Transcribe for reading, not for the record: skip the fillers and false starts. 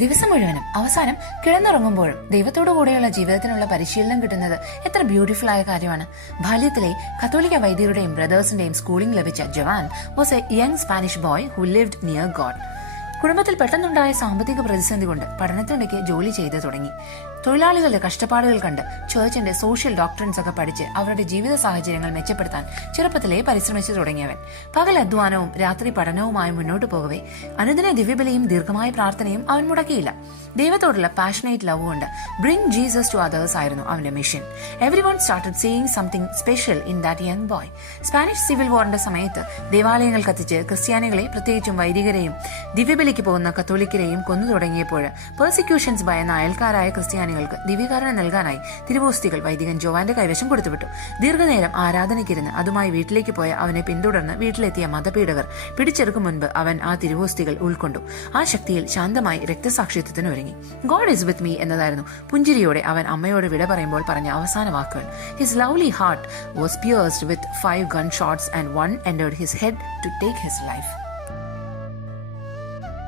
ദിവസം മുഴുവനും അവസാനം കിടന്നുറങ്ങുമ്പോഴും ദൈവത്തോടു കൂടെയുള്ള ജീവിതത്തിനുള്ള പരിശീലനം കിട്ടുന്നത് എത്ര ബ്യൂട്ടിഫുൾ ആയ കാര്യമാണ്. ബാല്യത്തിലെ കത്തോലിക്ക വൈദ്യരുടെയും ബ്രദേഴ്സിന്റെയും സ്കൂളിംഗ് ലഭിച്ച Juan was a young Spanish boy who lived near God. കുടുംബത്തിൽ പെട്ടെന്നുണ്ടായ സാമ്പത്തിക പ്രതിസന്ധി കൊണ്ട് പഠനത്തിനിടയ്ക്ക് ജോലി ചെയ്തു തുടങ്ങി. തൊഴിലാളികളുടെ കഷ്ടപ്പാടുകൾ കണ്ട് ചേർച്ചിന്റെ സോഷ്യൽ ഡോക്ട്രിൻസ് ഒക്കെ പഠിച്ച് അവരുടെ ജീവിത സാഹചര്യങ്ങൾ മെച്ചപ്പെടുത്താൻ ചെറുപ്പത്തിലേ പരിശ്രമിച്ചു തുടങ്ങിയവൻ പകൽ അധ്വാനവും രാത്രി പഠനവുമായി മുന്നോട്ടു പോകവേ അനുദിന ദിവ്യബലിയും ദീർഘമായ പ്രാർത്ഥനയും അവൻ മുടക്കിയില്ല. ദൈവത്തോടുള്ള പാഷനേറ്റ് ലവ് കൊണ്ട് ബ്രിങ് ജീസസ് ടു അതേഴ്സ് ആയിരുന്നു അവന്റെ mission. Everyone started seeing something special in that young boy. Spanish civil വാറിന്റെ സമയത്ത് ദേവാലയങ്ങൾ കത്തിച്ച് ക്രിസ്ത്യാനികളെ, പ്രത്യേകിച്ചും വൈദികരെയും ദിവ്യബലിക്ക് പോകുന്ന കത്തോലിക്കരെയും കൊന്നു തുടങ്ങിയപ്പോൾ പെർസിക്യൂഷൻസ് ഭയന്ന അയൽക്കാരായ ക്രിസ്ത്യാനികൾക്ക് ദിവ്യകാരണം നൽകാനായി തിരുവോസ്തികൾ വൈദികൻ ജോവാന്റെ കൈവശം കൊടുത്തുവിട്ടു. ദീർഘനേരം ആരാധനയ്ക്കിരുന്ന് അതുമായി വീട്ടിലേക്ക് പോയ അവനെ പിന്തുടർന്ന് വീട്ടിലെത്തിയ മതപീഡകർ പിടിച്ചെടുക്കും മുൻപ് അവൻ ആ തിരുവോസ്തികൾ ഉൾക്കൊണ്ടു. ആ ശക്തിയിൽ ശാന്തമായി രക്തസാക്ഷിത്വത്തിന് ഒരുങ്ങി. ഗോഡ് ഈസ് വിത്ത് മീ എന്നതായിരുന്നു പുഞ്ചിരിയോടെ അവൻ അമ്മയോട് വിട പറയുമ്പോൾ പറഞ്ഞ അവസാന വാക്കുകൾ. His lovely heart was pierced with 5 gunshots and one entered his head to take his life.